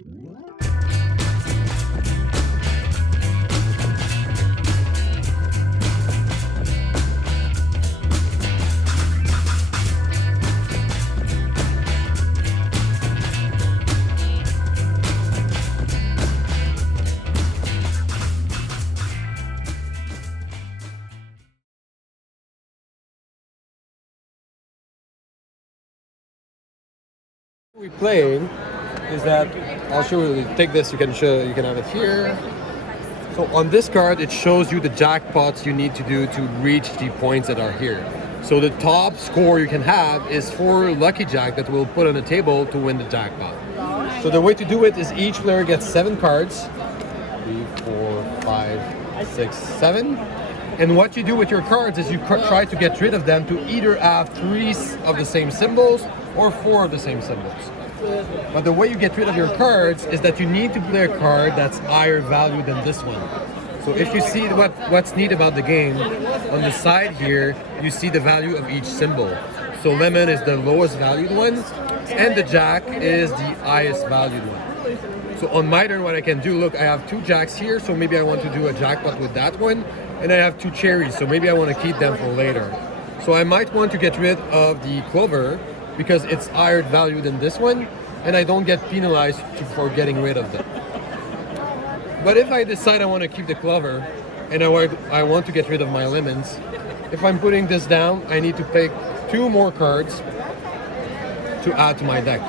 We playing is that I'll show you. Take this. You can have it here. So on this card, it shows you the jackpots you need to do to reach the points that are here. So the top score you can have is 4 lucky jack that we'll put on the table to win the jackpot. So the way to do it is each player gets 7 cards. 3, 4, 5, 6, 7. And what you do with your cards is you try to get rid of them to either have 3 of the same symbols or 4 of the same symbols. But the way you get rid of your cards is that you need to play a card that's higher value than this one. So if you see what's neat about the game, on the side here, you see the value of each symbol. So lemon is the lowest valued one, and the jack is the highest valued one. So on my turn, what I can do, look, I have 2 jacks here, so maybe I want to do a jackpot with that one, and I have 2 cherries, so maybe I want to keep them for later. So I might want to get rid of the clover, because it's higher value than this one, and I don't get penalized for getting rid of them. But if I decide I want to keep the clover, and I want to get rid of my lemons, if I'm putting this down, I need to pick 2 more cards to add to my deck.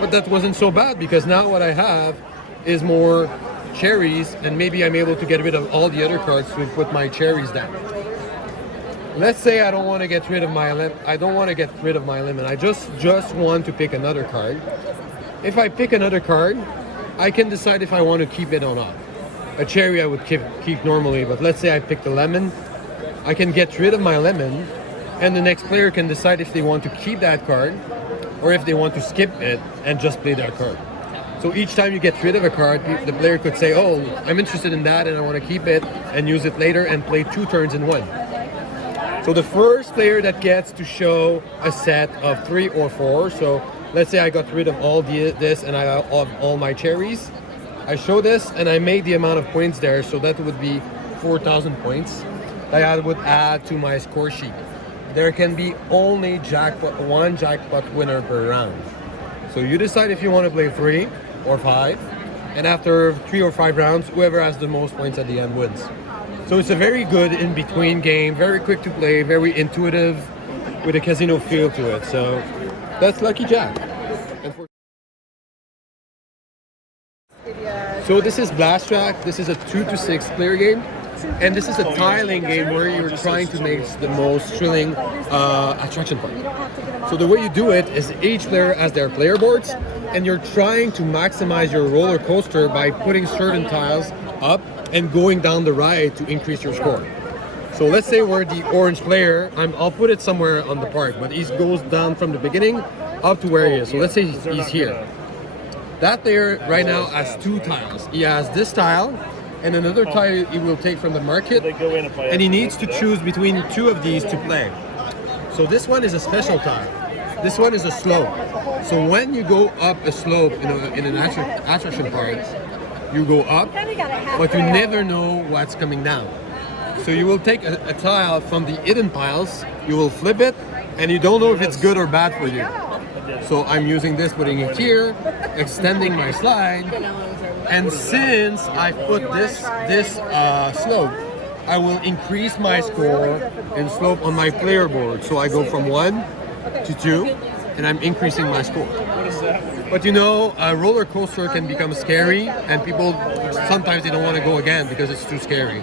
But that wasn't so bad, because now what I have is more cherries, and maybe I'm able to get rid of all the other cards to put my cherries down. Let's say I don't want to get rid of my lemon. I just want to pick another card. If I pick another card, I can decide if I want to keep it or not. A cherry I would keep normally, but let's say I picked a lemon. I can get rid of my lemon, and the next player can decide if they want to keep that card or if they want to skip it and just play that card. So each time you get rid of a card, the player could say, oh, I'm interested in that and I want to keep it and use it later and play 2 turns in one. So the first player that gets to show a set of 3 or 4, so let's say I got rid of all this and I have all my cherries. I show this and I made the amount of points there, so that would be 4,000 points that I would add to my score sheet. There can be only one jackpot winner per round. So you decide if you want to play 3 or 5, and after 3 or 5 rounds, whoever has the most points at the end wins. So it's a very good in-between game, very quick to play, very intuitive, with a casino feel to it. So that's Lucky Jack. So this is Blast Track. This is a 2 to 6 player game. And this is a tiling game where you're trying to make the most thrilling attraction park. So the way you do it is each player has their player boards, and you're trying to maximize your roller coaster by putting certain tiles up and going down the ride to increase your score. So let's say we're the orange player. I'll put it somewhere on the park, but he goes down from the beginning up to where he is. So let's say he's here. That player right now has 2 tiles. He has this tile and another tile he will take from the market, and he needs to choose between 2 of these to play. So this one is a special tile. This one is a slope. So when you go up a slope in an attraction park, you go up, but you never know what's coming down. So you will take a tile from the hidden piles, you will flip it, and you don't know if it's good or bad for you. So I'm using this, putting it here, extending my slide, and since I put this slope, I will increase my score in slope on my player board. So I go from 1 to 2, and I'm increasing my score. But you know, a roller coaster can become scary, and people sometimes they don't want to go again because it's too scary.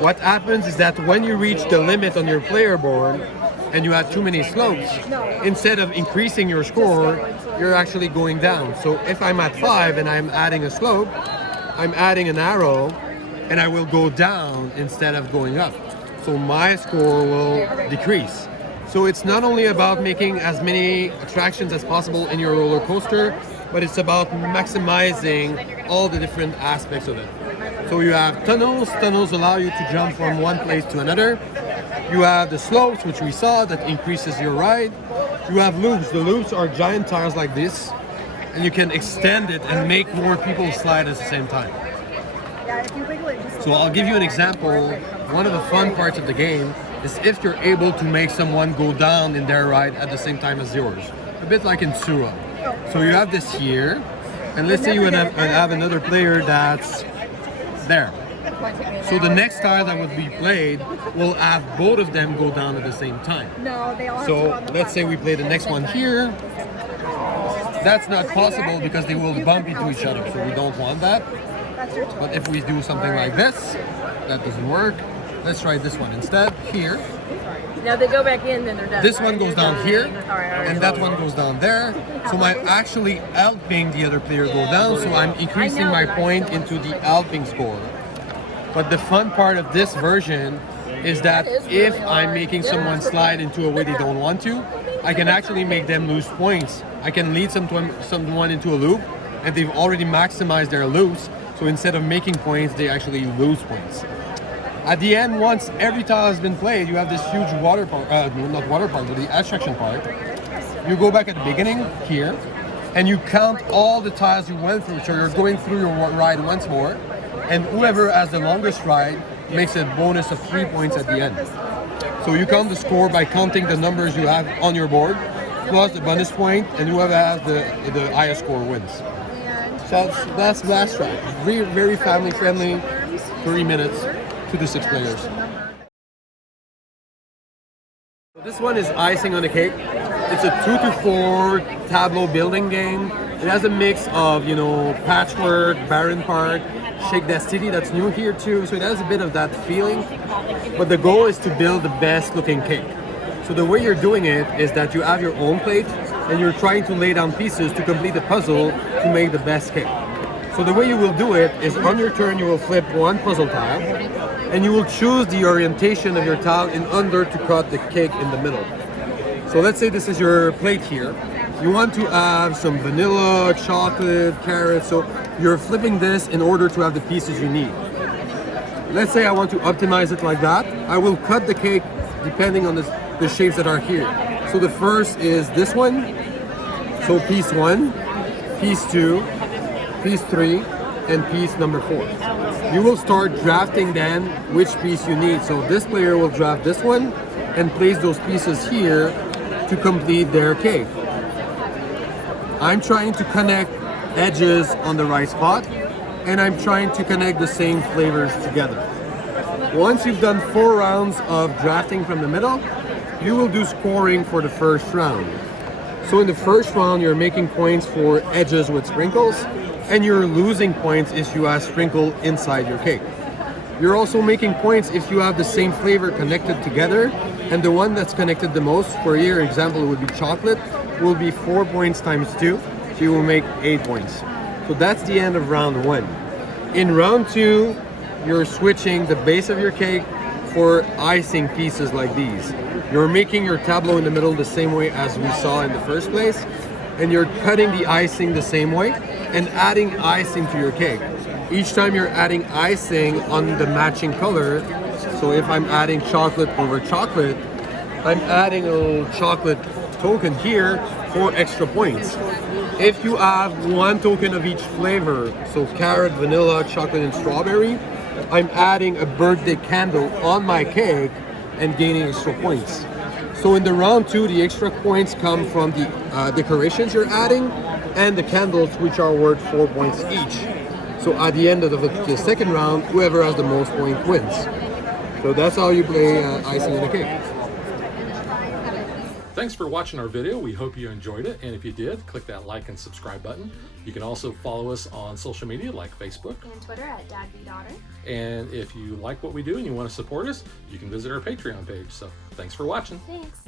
What happens is that when you reach the limit on your player board and you have too many slopes, instead of increasing your score, you're actually going down. So if I'm at 5 and I'm adding a slope, I'm adding an arrow, and I will go down instead of going up. So my score will decrease. So it's not only about making as many attractions as possible in your roller coaster, but it's about maximizing all the different aspects of it. So you have tunnels. Tunnels allow you to jump from one place to another. You have the slopes, which we saw, that increases your ride. You have loops. The loops are giant tiles like this, and you can extend it and make more people slide at the same time. So I'll give you an example. One of the fun parts of the game is if you're able to make someone go down in their ride at the same time as yours. A bit like in Sura. So you have this here, and let's say you have another player that's there. So the next tile that would be played will have both of them go down at the same time. So let's say we play the next one here. That's not possible because they will bump into each other, so we don't want that. But if we do something like this, that doesn't work. Let's try this one instead, here. Now they go back in, then they're done. This one goes down here, and that one goes down there. So I'm actually helping the other player go down, so I'm increasing my point into the helping score. But the fun part of this version is that if I'm making someone slide into a way they don't want to, I can actually make them lose points. I can lead someone into a loop, and they've already maximized their loops. So instead of making points, they actually lose points. At the end, once every tile has been played, you have this huge water park, not water park, but the attraction park. You go back at the beginning here, and you count all the tiles you went through. So you're going through your ride once more, and whoever has the longest ride makes a bonus of 3 points at the end. So you count the score by counting the numbers you have on your board, plus the bonus point, and whoever has the highest score wins. So that's Blast Track. Very, very family friendly, 3 minutes. 2 to 6 players. This one is Icing on the Cake. It's a 2 to 4 tableau building game. It has a mix of, patchwork, Baron Park, Shake That City, that's new here too. So it has a bit of that feeling. But the goal is to build the best looking cake. So the way you're doing it is that you have your own plate and you're trying to lay down pieces to complete the puzzle to make the best cake. So the way you will do it is on your turn you will flip one puzzle tile and you will choose the orientation of your tile in order to cut the cake in the middle. So let's say this is your plate here. You want to have some vanilla, chocolate, carrots, so you're flipping this in order to have the pieces you need. Let's say I want to optimize it like that. I will cut the cake depending on the shapes that are here. So the first is this one. So piece 1, piece 2, piece 3, and piece number 4. You will start drafting then which piece you need. So this player will draft this one and place those pieces here to complete their cake. I'm trying to connect edges on the right spot, and I'm trying to connect the same flavors together. Once you've done 4 rounds of drafting from the middle, you will do scoring for the first round. So in the first round, you're making points for edges with sprinkles, and you're losing points if you have sprinkle inside your cake. You're also making points if you have the same flavor connected together, and the one that's connected the most, for your example, would be chocolate, will be 4 points times 2, so you will make 8 points. So that's the end of round 1. In round 2, you're switching the base of your cake for icing pieces like these. You're making your tableau in the middle the same way as we saw in the first place, and you're cutting the icing the same way and adding icing to your cake. Each time you're adding icing on the matching color, so if I'm adding chocolate over chocolate, I'm adding a little chocolate token here for extra points. If you have 1 token of each flavor, so carrot, vanilla, chocolate, and strawberry, I'm adding a birthday candle on my cake and gaining extra points. So in the round 2, the extra points come from the decorations you're adding and the candles, which are worth 4 points each. So at the end of the second round, whoever has the most points wins. So that's how you play Icing on the Cake. Thanks for watching our video. We hope you enjoyed it. And if you did, click that like and subscribe button. You can also follow us on social media like Facebook and Twitter at DadBeDaughter. And if you like what we do and you want to support us, you can visit our Patreon page. So thanks for watching. Thanks.